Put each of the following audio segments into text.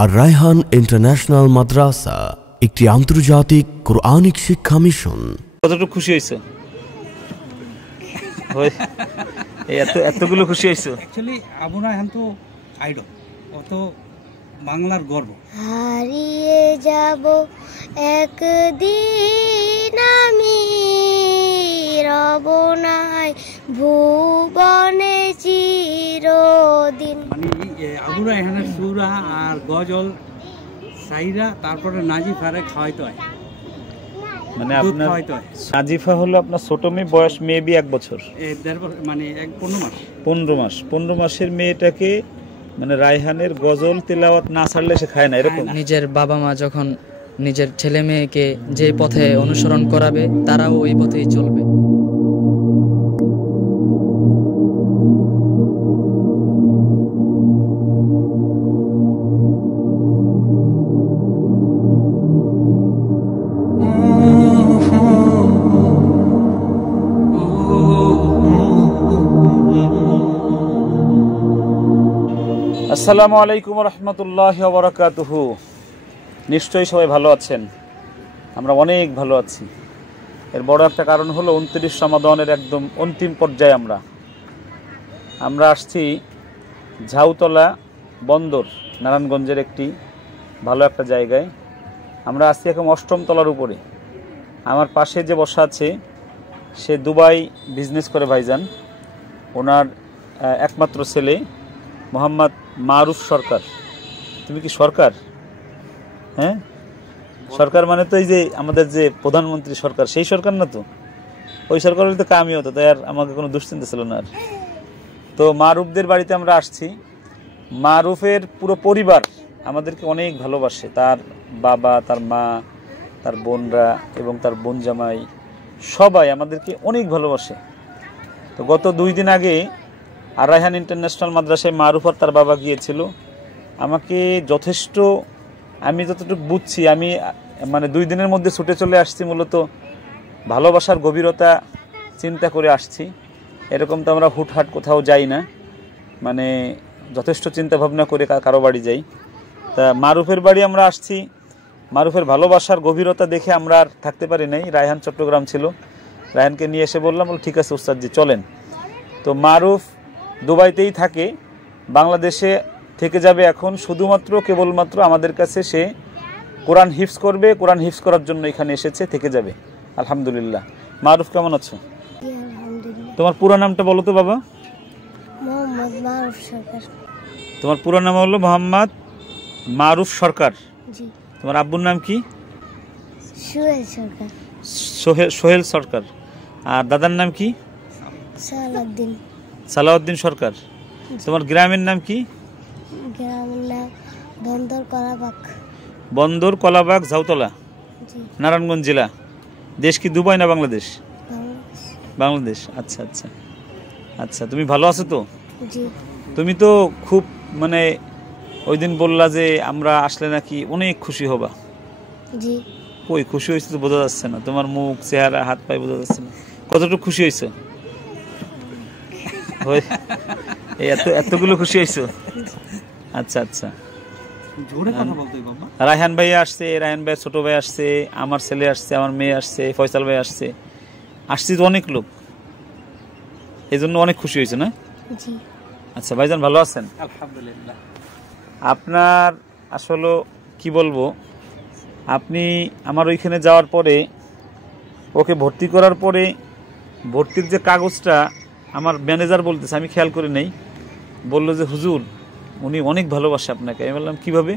আর Raihan international মাদ্রাসা একটি আন্তর্জাতিক Quranic শিক্ষা মিশন। কতটুকু খুশি হয়েছে? এতগুলো খুশি হয়েছে? অ্যাকচুয়ালি আবু রায়হান তো আইডল, ও তো বাংলার গর্ব। হারিয়ে যাব একদিন আমি, রব নাই ভুবনে চিরদিন। মানে আবু রায়হানের সুরা আর গজল সাইরা তারপরে নাজিফারে খাওয়াইতে হয়। মানে আপনার নাজিফা হলো আপনার ছোট মেয়ে, বয়স মেবি 1 বছর, মানে 15 মাস। 15 মাসের মেয়েটাকে মানে রায়হানের গজল তেলাওয়াত না ছাড়লে সে খায় না, এরকম। নিজের বাবা মা যখন নিজের ছেলে মেয়েকে যে পথে অনুসরণ করাবে, তারাও ওই পথেই চলবে। আসসালামু আলাইকুম রহমতুল্লাহি ওয়া বারাকাতুহু। নিশ্চয়ই সবাই ভালো আছেন, আমরা অনেক ভালো আছি। এর বড় একটা কারণ হলো 29 রমাদানের একদম অন্তিম পর্যায়ে আমরা আসছি ঝাউতলা বন্দর, নারায়ণগঞ্জের একটি ভালো একটা জায়গায়। আমরা আসছি এখন 8ম তলার উপরে। আমার পাশে যে বসা আছে সে দুবাই বিজনেস করে ভাইজান। ওনার একমাত্র ছেলে মোহাম্মদ মারুফ সরকার। তুমি কি সরকার? হ্যাঁ, সরকার মানে তো এই যে আমাদের যে প্রধানমন্ত্রী সরকার, সেই সরকার না তো? ওই সরকার হলে তো কামই হতো, তাই আর আমাকে কোনো দুশ্চিন্তা ছিল না আর। তো মারুফদের বাড়িতে আমরা আসছি। মারুফের পুরো পরিবার আমাদেরকে অনেক ভালোবাসে, তার বাবা, তার মা, তার বোনরা এবং তার বোন জামাই সবাই আমাদেরকে অনেক ভালোবাসে। তো গত 2 দিন আগে আর রায়হান ইন্টারন্যাশনাল মাদ্রাসায় মারুফ আর তার বাবা গিয়েছিল। আমাকে যথেষ্ট, আমি যতটুকু বুঝছি, আমি মানে 2 দিনের মধ্যে ছুটে চলে আসছি, মূলত ভালোবাসার গভীরতা চিন্তা করে আসছি। এরকম তো আমরা হুটহাট কোথাও যাই না, মানে যথেষ্ট চিন্তা ভাবনা করে কারো বাড়ি যাই। তা মারুফের বাড়ি আমরা আসছি, মারুফের ভালোবাসার গভীরতা দেখে আমরা আর থাকতে পারি নাই। রায়হান চট্টগ্রাম ছিল, রায়হানকে নিয়ে এসে বললাম, ঠিক আছে উস্তাদজি চলেন। তো মারুফ দুবাইতেই থাকে, বাংলাদেশে থেকে যাবে এখন শুধুমাত্র কেবলমাত্র আমাদের কাছে সে কোরআন হিফজ করবে। কোরআন হিফজ করার জন্য এখানে এসেছে, থেকে যাবে আলহামদুলিল্লাহ। মারুফ কেমন আছো? তোমার পুরো নামটা বলো তো বাবা। মোহাম্মদ মারুফ সরকার। তোমার পুরো নাম হলো মোহাম্মদ মারুফ সরকার। জি। তোমার আব্বুর নাম কি? সোহেল সরকার। সোহেল সরকার। আর দাদার নাম কি? সালাউদ্দিন। সালাউদ্দিন সরকার। তোমার গ্রামের নাম কি? গ্রামের নাম বন্দর কলাবাগ। বন্দর কলাবাগ, ঝাউতলা, নারায়ণগঞ্জ জেলা। দেশ কি দুবাই না বাংলাদেশ? বাংলাদেশ। আচ্ছা আচ্ছা আচ্ছা, তুমি ভালো আছো তো? জি। তুমি তো খুব মানে ওই দিন বললা যে আমরা আসলে নাকি অনেক খুশি হবা। জি। ওই খুশি হয়েছে তো বোঝা যাচ্ছে না, তোমার মুখ, চেহারা, হাত পায়ে বোঝা যাচ্ছে না। কতটুকু খুশি হয়েছে? এতগুলো খুশি হয়েছো? আচ্ছা আচ্ছা। রায়হান ভাই আসছে, রায়হান ভাই ছোট ভাই আসছে, আমার ছেলে আসছে, আমার মেয়ে আসছে, ফয়সাল ভাই আসছে, আসছে তো অনেক লোক, এই জন্য অনেক খুশি হয়েছে না? জি। আচ্ছা ভাইজান ভালো আছেন? আলহামদুলিল্লাহ। আপনার আসলে কি বলবো, আপনি আমার ওইখানে যাওয়ার পরে, ওকে ভর্তি করার পরে, ভর্তির যে কাগজটা আমার ম্যানেজার বলতেছে, আমি খেয়াল করি নাই, বললো যে হুজুর উনি অনেক ভালোবাসে আপনাকে। আমি বললাম কিভাবে?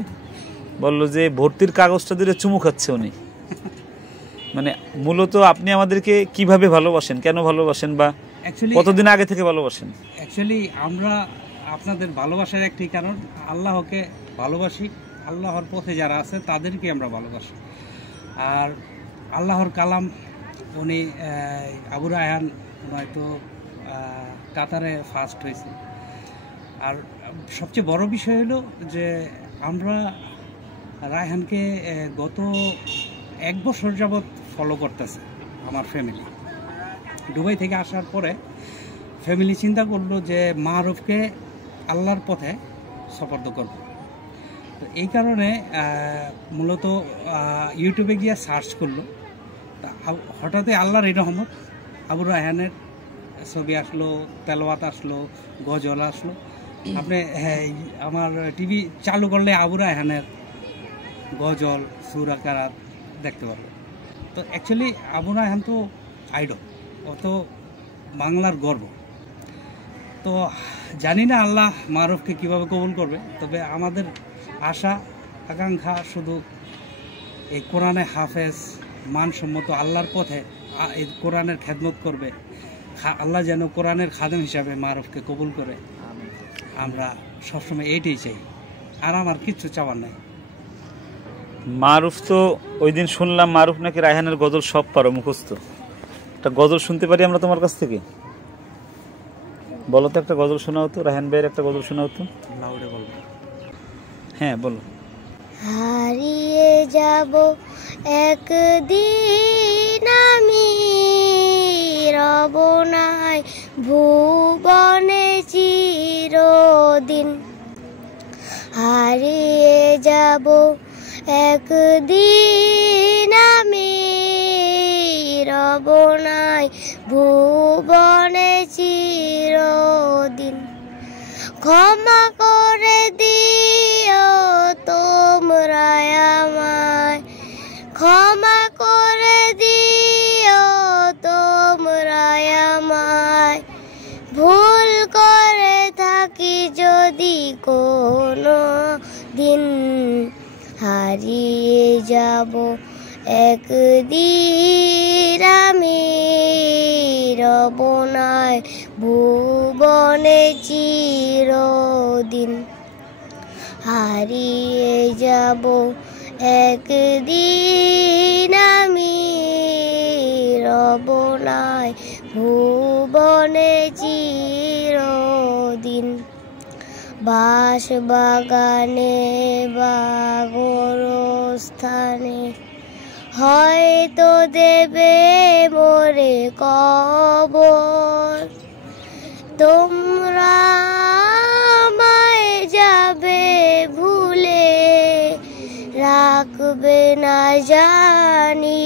বললো যে ভর্তির কাগজটা দিলে চুমু খাচ্ছে উনি। মানে মূলত আপনি আমাদেরকে কিভাবে ভালোবাসেন, কেন ভালোবাসেন, বা কতদিন আগে থেকে ভালোবাসেন? অ্যাকচুয়ালি আমরা আপনাদের ভালোবাসার একটি কারণ, আল্লাহকে ভালোবাসি, আল্লাহর পথে যারা আছে তাদেরকে আমরা ভালোবাসি। আর আল্লাহর কালাম উনি আবু রায়হান হয়তো কাতারে ফার্স্ট হয়েছে। আর সবচেয়ে বড় বিষয় হলো যে আমরা রায়হানকে গত 1 বছর যাবৎ ফলো করতেছে আমার ফ্যামিলি। দুবাই থেকে আসার পরে ফ্যামিলি চিন্তা করলো যে মারুফকে আল্লাহর পথে সফর্দ করব। তো এই কারণে মূলত ইউটিউবে গিয়ে সার্চ করলো, হঠাৎই আল্লাহর এই রহমত আবু রায়হানের ছবি আসলো, তেলাওয়াত আসলো, গজল আসলো। আপনি আমার টিভি চালু করলে আবু রায়হানের গজল, সূরা কারাত দেখতে পারবেন। তো অ্যাকচুয়ালি আবু রায়হান তো আইডল, ও তো বাংলার গর্ব। তো জানি না আল্লাহ মারুফকে কিভাবে কবুল করবে, তবে আমাদের আশা আকাঙ্ক্ষা শুধু এই কোরআনে হাফেজ, মানসম্মত আল্লাহর পথে এই কোরআনের খেদমত করবে, আল্লাহ যেন কোরআনের খাদেম হিসাবে মারুফকে কবুল করে। আমরা সবসময় এইটাই চাই, আর আমার কিচ্ছু চাওয়ার নাই। মারুফ তো ওই দিন শুনলাম মারুফ নাকি রায়হানের গজল সব পারো মুখস্থ। একটা গজল শুনতে পারি আমরা তোমার কাছ থেকে? বলো তো, একটা গজল শোনাও তো, রায়হান ভাইয়ের একটা গজল শোনাও তো। লাউডে বলবো? হ্যাঁ বলো। হারিয়ে যাব একদিন আমি, রব নাই ভুবনে চিরদিন। হারিয়ে যাব একদিন আমি, রব নাই ভুবনে চিরদিন। ক্ষমা করে দিও তোমরা আমায়, ক্ষমা করে দিও তোমরা আমায়। ভুল করে থাকি যদি কোনো দিন, হারিয়ে যাব একদিন আমি, রব নাই ভুবনে চিরদিন। হারিয়ে যাব একদিন আমি, রব নাই ভুবনে চিরদিন। বাঁশ বাগানে বা গোরস্থানে হয়তো দেবে মোরে কবর। তোমরা আমায় যাবে ভুলে, রাখবে না জানি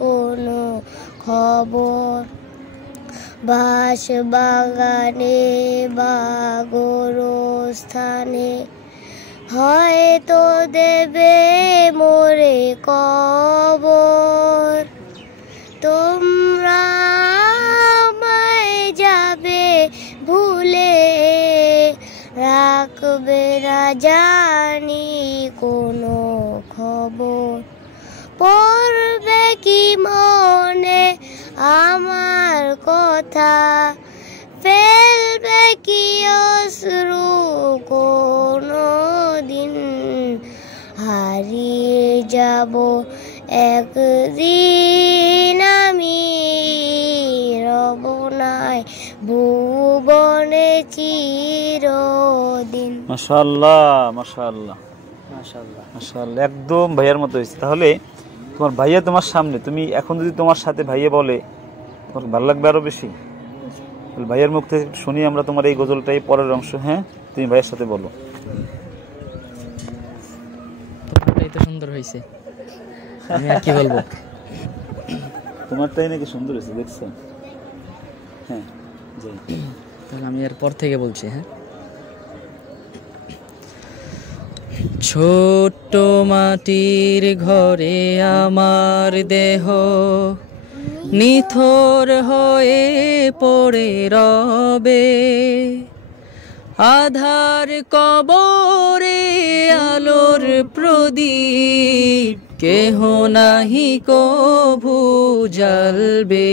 কোনো খবর। বাঁশ বাগানে বা গোরস্থানে হয়তো দেবে মোরে কবর। তোমরা আমায় যাবে ভুলে, রাখবে না জানি কোনো খবর। পড়বে কি মনে আমার কথা, ফেলবে কি অশ্রু কোনো দিন। হারিয়ে যাব একদিন আমি, রব নাই ভুবনে চিরদিন। মাশাআল্লাহ মাশাআল্লাহ মাশাআল্লাহ মাশাআল্লাহ, একদম ভাইয়ার মতো হয়েছে। তাহলে তোমার ভাইয়া তোমার সামনে, তুমি এখন যদি তোমার সাথে ভাইয়া বলে তোমার ভালো লাগবে আরো বেশি? ভাইয়ের মুখ থেকে শুনি আমরা তোমার এই গজলটাই পরের অংশ। হ্যাঁ, তুমি ভাইয়ের সাথে বলো। তোমারটাই তো সুন্দর হয়েছে, আমি আর কি বলবো। তোমারটাই নাকি সুন্দর হয়েছে, দেখছো? হ্যাঁ, তাহলে আমি এর পর থেকে বলছি। হ্যাঁ, ছোট্ট মাটির ঘরে আমার দেহ নিথর হয়ে পড়ে রবে, আধার কবরে আলোর প্রদীপ কেহ নাহি কভু জ্বালবে।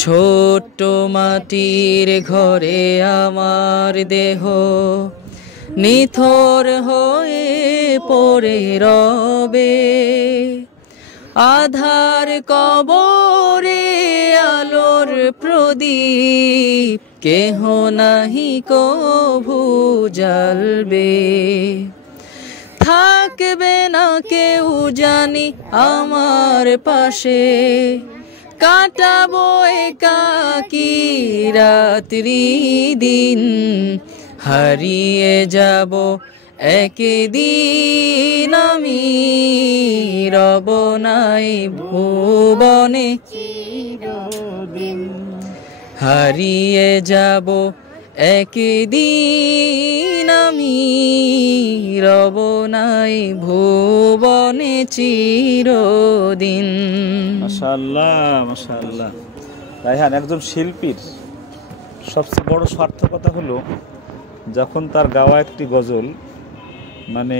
ছোট্ট মাটির ঘরে আমার দেহ নিথর হয়ে পড়ে রবে, আধার কবরে আলোর প্রদীপ কেহ নাহি কভু জ্বালবে। থাকবে না কেউ জানি আমার পাশে, কাটাবো একাকী রাত্রি দিন। হারিয়ে যাব একদিন আমি রব নাই ভুবনে, হারিয়ে যাব একদিন আমি রব নাই ভুবনে চিরদিন। মাশাআল্লাহ মাশাআল্লাহ। রায়হান, একজন শিল্পীর সবচেয়ে বড় সার্থকতা হলো যখন তার গাওয়া একটি গজল মানে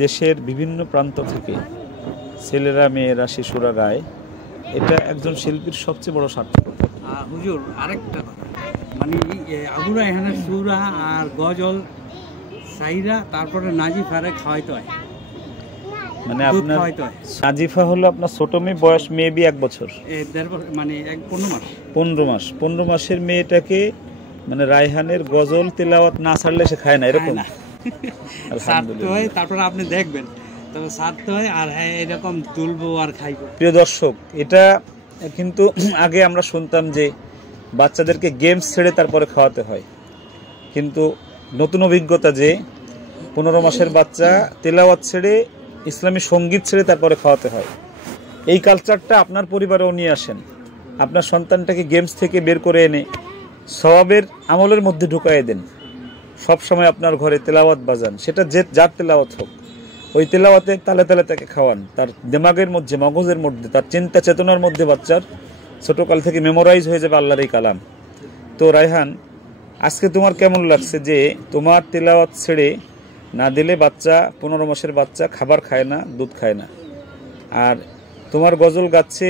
দেশের বিভিন্ন প্রান্ত থেকে ছেলেরা মেয়েরা শিশুরা গায়, এটা একজন শিল্পীর সবচেয়ে বড় সার্থকতা। হুজুর আরেকটা কথা, মানে আবু রায়হানের সুরা আর গজল সাইরা তারপরে নাজিফারে খাওয়াইতে হয়, মানে দুধ আপনার খাওয়াইতে হয়। নাজিফা হলো আপনার ছোট মেয়ে, বয়স মেবি 1 বছর, মানে 15 মাস। 15 মাসের মেয়েটাকে মানে রায়হানের গজল তেলাওয়াত না ছাড়লে সে খায় না, এরকম? সারতে হয়, তারপরে আপনি দেখবেন তবে সারতে হয়, আর হ্যাঁ এরকম তুলবো আর খাইবো। প্রিয় দর্শক, এটা কিন্তু আগে আমরা শুনতাম যে বাচ্চাদেরকে গেমস ছেড়ে তারপরে খাওয়াতে হয়, কিন্তু নতুন অভিজ্ঞতা যে 15 মাসের বাচ্চা তেলাওয়াত ছেড়ে ইসলামী সঙ্গীত ছেড়ে তারপরে খাওয়াতে হয়। এই কালচারটা আপনার পরিবারেও নিয়ে আসেন। আপনার সন্তানটাকে গেমস থেকে বের করে এনে সওয়াবের আমলের মধ্যে ঢুকাইয়ে দেন। সব সময় আপনার ঘরে তেলাওয়াত বাজান, সেটা যে যার তেলাওয়াত হোক, ওই তেলাওয়াতের তালে তালে তাকে খাওয়ান। তার দিমাগের মধ্যে, মগজের মধ্যে, তার চিন্তা চেতনার মধ্যে বাচ্চার ছোটকাল থেকে মেমোরাইজ হয়ে যাবে আল্লাহর এই কালাম। তো রায়হান, আজকে তোমার কেমন লাগছে যে তোমার তেলাওয়াত ছেড়ে না দিলে বাচ্চা 15 মাসের বাচ্চা খাবার খায় না, দুধ খায় না, আর তোমার গজল গাচ্ছে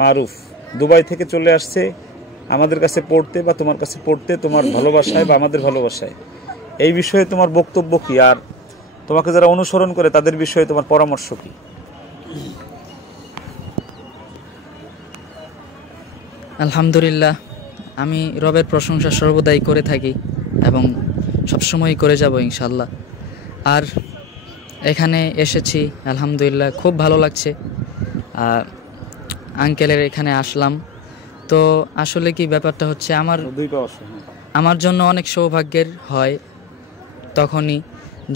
মারুফ, দুবাই থেকে চলে আসছে আমাদের কাছে পড়তে বা তোমার কাছে পড়তে, তোমার ভালোবাসায় বা আমাদের ভালোবাসায়, এই বিষয়ে তোমার বক্তব্য কি? আর তোমাকে যারা অনুসরণ করে তাদের বিষয়ে তোমার পরামর্শ কি? আলহামদুলিল্লাহ, আমি রবের প্রশংসা সর্বদাই করে থাকি এবং সবসময় করে যাব ইনশাল্লাহ। আর এখানে এসেছি আলহামদুলিল্লাহ, খুব ভালো লাগছে। আঙ্কেলের এখানে আসলাম তো আসলে কি ব্যাপারটা হচ্ছে আমার জন্য অনেক সৌভাগ্যের হয় তখনই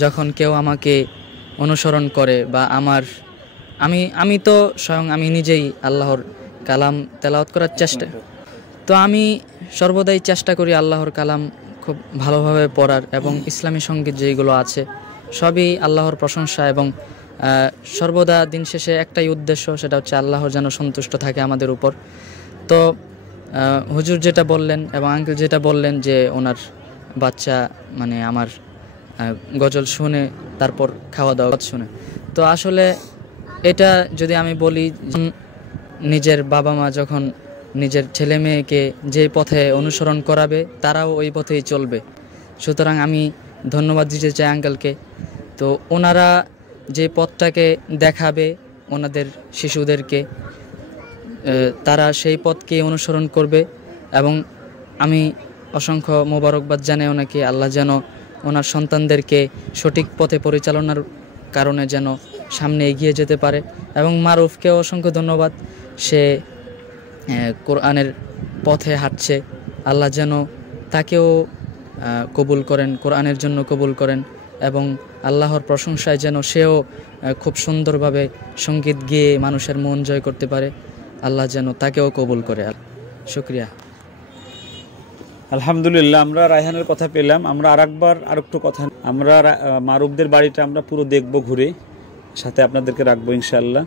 যখন কেউ আমাকে অনুসরণ করে বা আমি তো স্বয়ং আমি নিজেই আল্লাহর কালাম তেলাওয়াত করার চেষ্টা, তো আমি সর্বদাই চেষ্টা করি আল্লাহর কালাম খুব ভালোভাবে পড়ার, এবং ইসলামী সঙ্গীত যেগুলো আছে সবই আল্লাহর প্রশংসা, এবং সর্বদা দিন শেষে একটাই উদ্দেশ্য, সেটা হচ্ছে আল্লাহর যেন সন্তুষ্ট থাকে আমাদের উপর। তো হুজুর যেটা বললেন এবং আঙ্কেল যেটা বললেন যে ওনার বাচ্চা মানে আমার গজল শুনে তারপর খাওয়া দাওয়া শুনে, তো আসলে এটা যদি আমি বলি, নিজের বাবা মা যখন নিজের ছেলে মেয়েকে যে পথে অনুসরণ করাবে তারাও ওই পথেই চলবে। সুতরাং আমি ধন্যবাদ দিতে চাই আঙ্কেলকে। তো ওনারা যে পথটাকে দেখাবে ওনাদের শিশুদেরকে, তারা সেই পথকে অনুসরণ করবে, এবং আমি অসংখ্য মোবারকবাদ জানাই ওনাকে। আল্লাহ যেন ওনার সন্তানদেরকে সঠিক পথে পরিচালনার কারণে যেন সামনে এগিয়ে যেতে পারে। এবং মারুফকেও অসংখ্য ধন্যবাদ, সে কোরআনের পথে হাঁটছে, আল্লাহ যেন তাকেও কবুল করেন, কোরআনের জন্য কবুল করেন, এবং আল্লাহর প্রশংসায় যেন সেও খুব সুন্দরভাবে সঙ্গীত গেয়ে মানুষের মন জয় করতে পারে, আল্লাহ যেন তাকেও কবুল করে। শুকরিয়া। আলহামদুলিল্লাহ, আমরা রায়হানের কথা পেলাম। আমরা আরেকটু কথা, আমরা মারুফদের বাড়িটা আমরা পুরো দেখবো ঘুরে, সাথে আপনাদেরকে রাখবো ইনশাল্লাহ।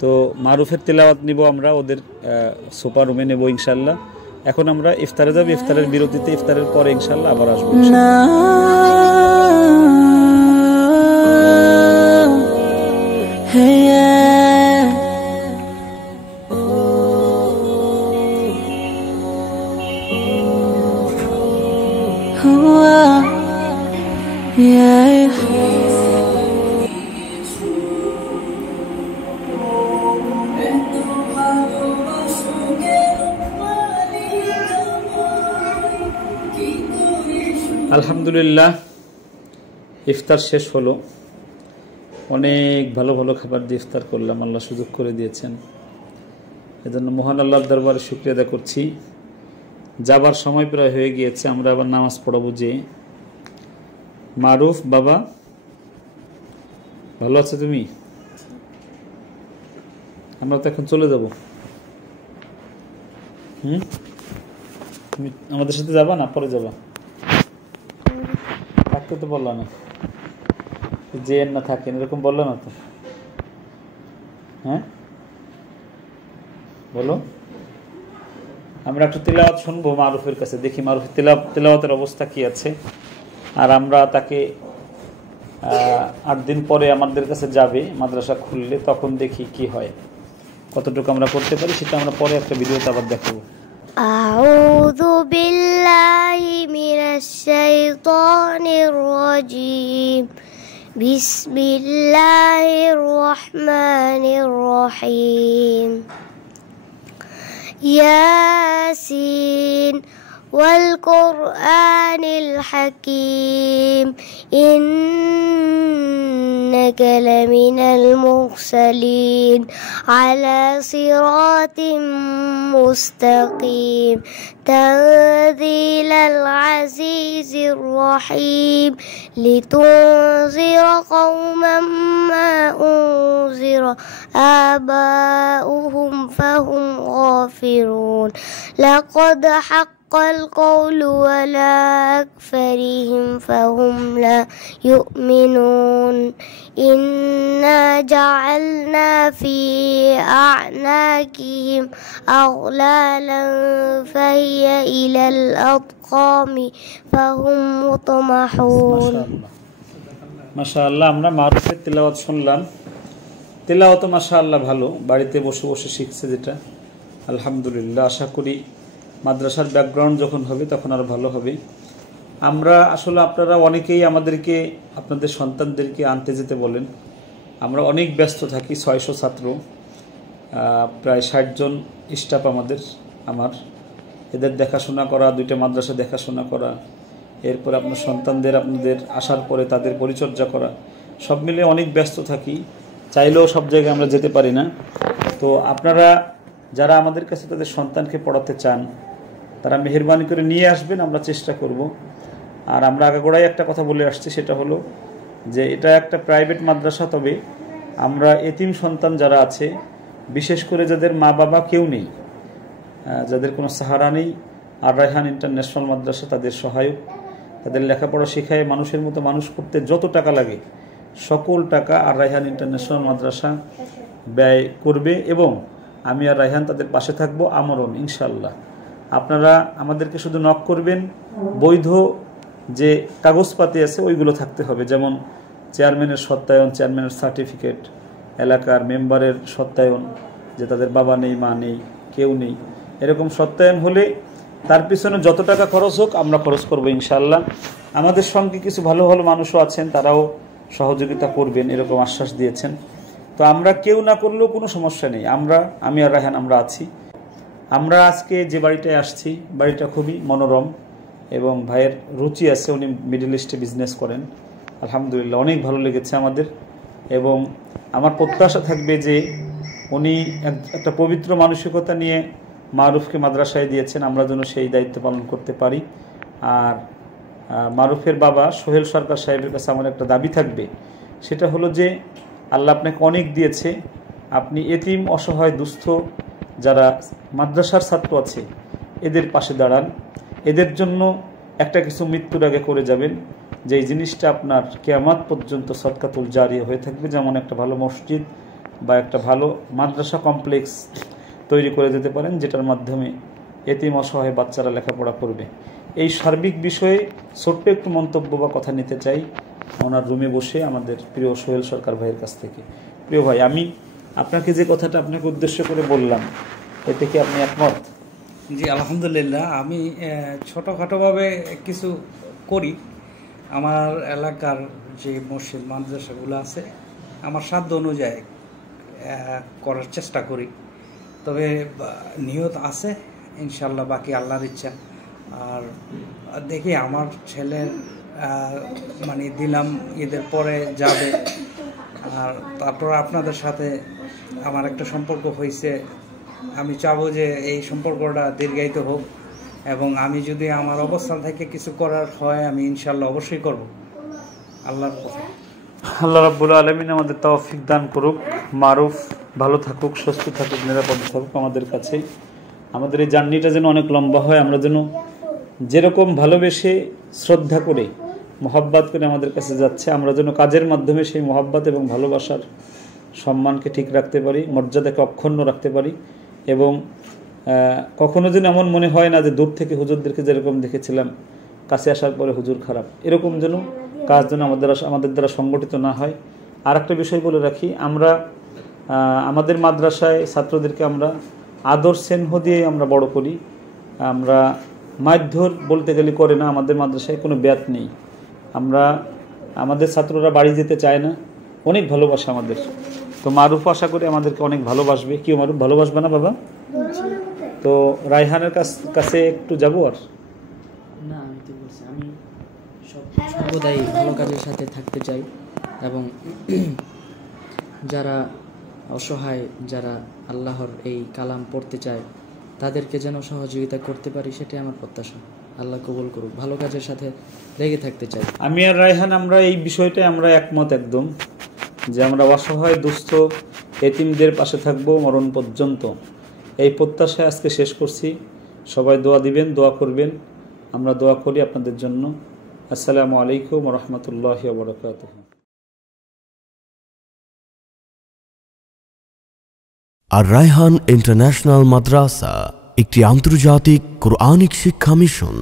তো মারুফের তেলাওয়াত নিব আমরা, ওদের সুপার রুমে নেব ইনশাল্লাহ। এখন আমরা ইফতারে যাব, ইফতারের বিরতিতে, ইফতারের পরে ইনশাল্লাহ আবার আসবো। আলহামদুলিল্লাহ, ইফতার শেষ হলো। অনেক ভালো ভালো খাবার দিয়ে ইফতার করলাম, আল্লাহ সুযোগ করে দিয়েছেন, এজন্য মহান আল্লাহর দরবারে শুকরিয়া আদায় করছি। যাবার সময় প্রায় হয়ে গিয়েছে, আমরা আবার নামাজ পড়াবো। যে মারুফ বাবা ভালো আছো তুমি? আমরা তো এখন চলে যাব। তুমি আমাদের সাথে যাবা না পরে যাবা? থাকতে তো বললো না, যে না থাকেন এরকম বললো না তো। হ্যাঁ বলো। আমরা একটু তিলাওয়াত শুনবো মারুফের কাছে, দেখি মারুফের তিলাওয়াতের অবস্থা কি আছে। আর আমরা তাকে 8 দিন পরে আমাদের কাছে যাবে মাদ্রাসা খুললে, তখন দেখি কি হয়, কতটুকু আমরা করতে পারি সেটা আমরা পরে একটা ভিডিওতে আবার দেখাবো। আউযু বিল্লাহি মিনাশ শাইতানির রাজীম। বিসমিল্লাহির রহমানির রহিম। ইয়াসিন ওয়াল কুরআনিল হাকীম ইন্নাকা লামিনাল মুরসালিন আলা সিরাতিম মুস্তাকিম তানজিলাল আজিজির রহিম লিতুনজিরা কওমান মা উনজিরা আবাউহুম ফাহুম গাফিরুন লাকাদ حق القول ولا أكثرهم فهم لا يؤمنون إنا جعلنا في أعناقهم أغلالا فهي إلى الأذقان فهم مطمحون মাশাআল্লাহ। আমরা মারুফের তিলাওয়াত শুনলাম। তিলাওয়াত মাশাআল্লাহ ভালো, বাড়িতে বসে বসে শিখছে যেটা, আলহামদুলিল্লাহ। আশা করি মাদ্রাসার ব্যাকগ্রাউন্ড যখন হবে তখন আর ভালো হবে। আমরা আসলে আপনারা অনেকেই আমাদেরকে আপনাদের সন্তানদেরকে আনতে যেতে বলেন। আমরা অনেক ব্যস্ত থাকি, 600 ছাত্র, প্রায় 60 জন স্টাফ আমার এদের দেখাশোনা করা, 2টা মাদ্রাসা দেখাশোনা করা, এরপর আপনার সন্তানদের আপনাদের আসার পরে তাদের পরিচর্যা করা, সব মিলে অনেক ব্যস্ত থাকি। চাইলেও সব জায়গায় আমরা যেতে পারি না। তো আপনারা যারা আমাদের কাছে তাদের সন্তানকে পড়াতে চান তারা মেহেরবানি করে নিয়ে আসবেন, আমরা চেষ্টা করব। আর আমরা আগাগোড়াই একটা কথা বলে আসছি, সেটা হলো যে এটা একটা প্রাইভেট মাদ্রাসা, তবে আমরা এতিম সন্তান যারা আছে, বিশেষ করে যাদের মা বাবা কেউ নেই, যাদের কোনো সাহারা নেই, আর রায়হান ইন্টারন্যাশনাল মাদ্রাসা তাদের সহায়ক, তাদের লেখাপড়া শেখায় মানুষের মতো মানুষ করতে যত টাকা লাগে সকল টাকা আর রায়হান ইন্টারন্যাশনাল মাদ্রাসা ব্যয় করবে, এবং আমি আর রায়হান তাদের পাশে থাকবো আমরণ ইনশাল্লাহ। আপনারা আমাদেরকে শুধু নক করবেন, বৈধ যে কাগজপাতি আছে ওইগুলো থাকতে হবে, যেমন চেয়ারম্যানের সত্যায়ন, চেয়ারম্যানের সার্টিফিকেট, এলাকার মেম্বারের সত্যায়ন যে তাদের বাবা নেই, মা নেই, কেউ নেই, এরকম সত্যায়ন হলে তার পিছনে যত টাকা খরচ হোক আমরা খরচ করবো ইনশাল্লাহ। আমাদের সঙ্গে কিছু ভালো ভালো মানুষও আছেন, তারাও সহযোগিতা করবেন এরকম আশ্বাস দিয়েছেন। তো আমরা কেউ না করলেও কোনো সমস্যা নেই, আমি আর রায়হান আমরা আছি। আমরা আজকে যে বাড়িটায় আসছি, বাড়িটা খুবই মনোরম এবং ভাইয়ের রুচি আছে, উনি মিডল ইস্টে বিজনেস করেন, আলহামদুলিল্লাহ অনেক ভালো লেগেছে আমাদের। এবং আমার প্রত্যাশা থাকবে যে উনি একটা পবিত্র মানসিকতা নিয়ে মারুফকে মাদ্রাসায় দিয়েছেন, আমরা যেন সেই দায়িত্ব পালন করতে পারি। আর মারুফের বাবা সোহেল সরকার সাহেবের কাছে আমার একটা দাবি থাকবে, সেটা হলো যে আল্লাহ আপনাকে অনেক দিয়েছে, আপনি এতিম, অসহায়, দুস্থ যারা মাদ্রাসার ছাত্র আছে এদের পাশে দাঁড়ান, এদের জন্য একটা কিছু মৃত্যুর আগে করে যাবেন, যে এই জিনিসটা আপনার কিয়ামত পর্যন্ত সদকাতুল জারিয়া হয়ে থাকবে। যেমন একটা ভালো মসজিদ বা একটা ভালো মাদ্রাসা কমপ্লেক্স তৈরি করে দিতে পারেন, যেটার মাধ্যমে এতিম অসহায় বাচ্চারা লেখাপড়া করবে। এই সার্বিক বিষয়ে ছোট্ট একটু মন্তব্য বা কথা নিতে চাই ওনার রুমে বসে আমাদের প্রিয় সোহেল সরকার ভাইয়ের কাছ থেকে। প্রিয় ভাই, আমি আপনাকে যে কথাটা আপনাকে উদ্দেশ্য করে বললাম, এতে কি আপনি একমত? জি আলহামদুলিল্লাহ। আমি ছোটোখাটোভাবে কিছু করি, আমার এলাকার যে মসজিদ মাদ্রাসাগুলো আছে আমার সাধ্য অনুযায়ী করার চেষ্টা করি। তবে নিয়ত আছে ইনশাল্লাহ, বাকি আল্লাহর ইচ্ছা। আর দেখি আমার ছেলের মানে দিলাম, ঈদের পরে যাবে। আর তারপর আপনাদের সাথে আমার একটা সম্পর্ক হয়েছে, আমি চাবো যে এই সম্পর্কটা দীর্ঘায়িত হোক, এবং আমি যদি আমার অবস্থান থেকে কিছু করার হয় আমি ইনশাল্লাহ অবশ্যই করব আল্লাহর কথা। আল্লাহ রাব্বুল আলামিন আমাদের তৌফিক দান করুক, মারুফ ভালো থাকুক, সুস্থ থাকুক, নিরাপদ থাকুক আমাদের কাছে। আমাদের এই জার্নিটা যেন অনেক লম্বা হয়, আমরা যেন যেরকম ভালোবেসে শ্রদ্ধা করে মহব্বত করে আমাদের কাছে যাচ্ছে, আমরা যেন কাজের মাধ্যমে সেই মহব্বত এবং ভালোবাসার সম্মানকে ঠিক রাখতে পারি, মর্যাদাকে অক্ষুণ্ণ রাখতে পারি। এবং কখনো যেন এমন মনে হয় না যে দূর থেকে হুজুরদেরকে যেরকম দেখেছিলাম কাছে আসার পরে হুজুর খারাপ, এরকম যেন কাজ যেন আমাদের দ্বারা সংগঠিত না হয়। আর একটা বিষয় বলে রাখি, আমরা আমাদের মাদ্রাসায় ছাত্রদেরকে আমরা আদর স্নেহ দিয়ে আমরা বড় করি। আমরা মারধর বলতে গেলে করে না, আমাদের মাদ্রাসায় কোনো ব্যাত নেই। আমাদের ছাত্ররা বাড়ি যেতে চায় না, অনেক ভালোবাসে আমাদের। তো মারুফ আশা করি আমাদেরকে অনেক ভালোবাসবে। কেউ মারুফ ভালোবাসবে না বাবা? তো রায়হানের কাছে একটু যাবো। আর না, আমি তো বলছি আমি সর্বদাই ভালো কাজের সাথে থাকতে চাই, এবং যারা অসহায়, যারা আল্লাহর এই কালাম পড়তে চায় তাদেরকে যেন সহযোগিতা করতে পারি, সেটাই আমার প্রত্যাশা। আল্লাহ কবুল করুক। ভালো কাজের সাথে লেগে থাকতে চাই। আমি আর রায়হান আমরা এই বিষয়টাই আমরা একমত একদম, যে আমরা অসহায় দুস্থ এতিমদের পাশে থাকবো মরণ পর্যন্ত। এই প্রত্যাশায় আজকে শেষ করছি। সবাই দোয়া দিবেন, দোয়া করবেন। আমরা দোয়া করি আপনাদের জন্য। আসসালামু আলাইকুম ওয়া রাহমাতুল্লাহি ওয়া বারাকাতুহু। আর রায়হান ইন্টারন্যাশনাল মাদ্রাসা একটি আন্তর্জাতিক কোরআনিক শিক্ষা মিশন।